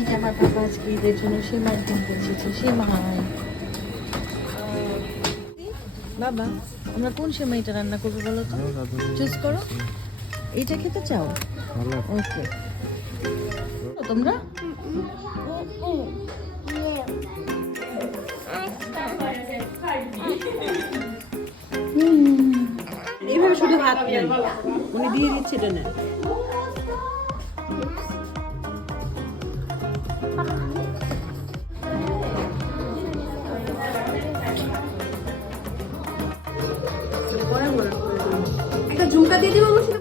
এটা আমার বাবা আজকে ঈদের জন্য সেমাই কিনতে এসেছে। সেমাই বাবা, আমরা কোন সেমাইটা রান্না করবো বলো তো? চুজ করো। এইটা খেতে চাও? ওকে। তোমরা এইভাবে শুধু হাত নেন, উনি দিয়ে দিচ্ছে এটা নেন। একটা ঝুমকা দিয়ে দিব বসে।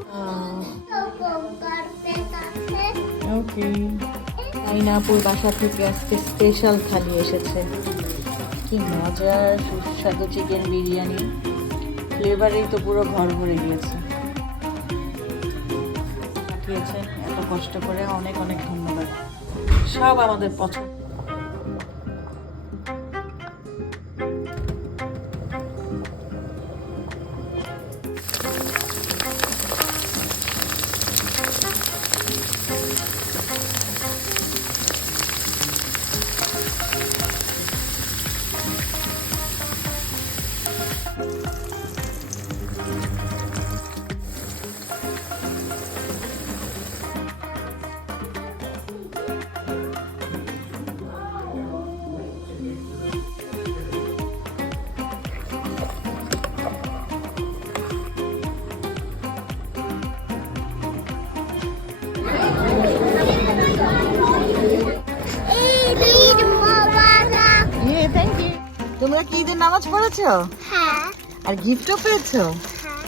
ওকে। আইনাপুর বাসা থেকে আজকে স্পেশাল থালি এসেছে। কি মজার সুস্বাদু চিকেন বিরিয়ানি, ফ্লেভারেই তো পুরো ঘর ভরে গিয়েছে। পাঠিয়েছেন এত কষ্ট করে, অনেক অনেক ধন্যবাদ। সব আমাদের পছন্দ। তোমরা কি ঈদের নামাজ পড়েছো? হ্যাঁ। আর গিফটও পেয়েছো?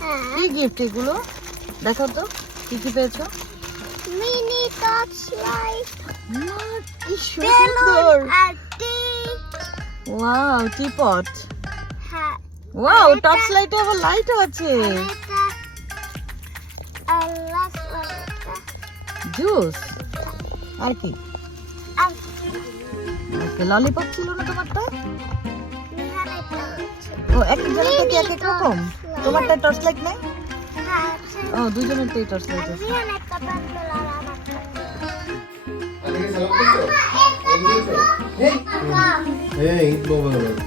হ্যাঁ। কি গিফট এগুলো? দেখো তো কি কি পেয়েছো। মিনি টর্চ লাইট, কি সুন্দর। আর টি। Wow, teapot. হ্যাঁ। ওয়াও, টর্চ লাইটে আবার লাইটও আছে। এটা আর লাস্ট ওয়ানটা জুস আর কি? আর ওকে, ললিপপ ছিল না তোমারটা? নিহান এটা। ও, এক একজনের থেকে এক এক রকম। তোমারটা টর্চ লাইট নেই? হ্যাঁ। ও, দুজনের তো টর্চ লাইট আছে। নিহান একটা প্যান্ডেল আর আমারটা। ঈদ মোবারক।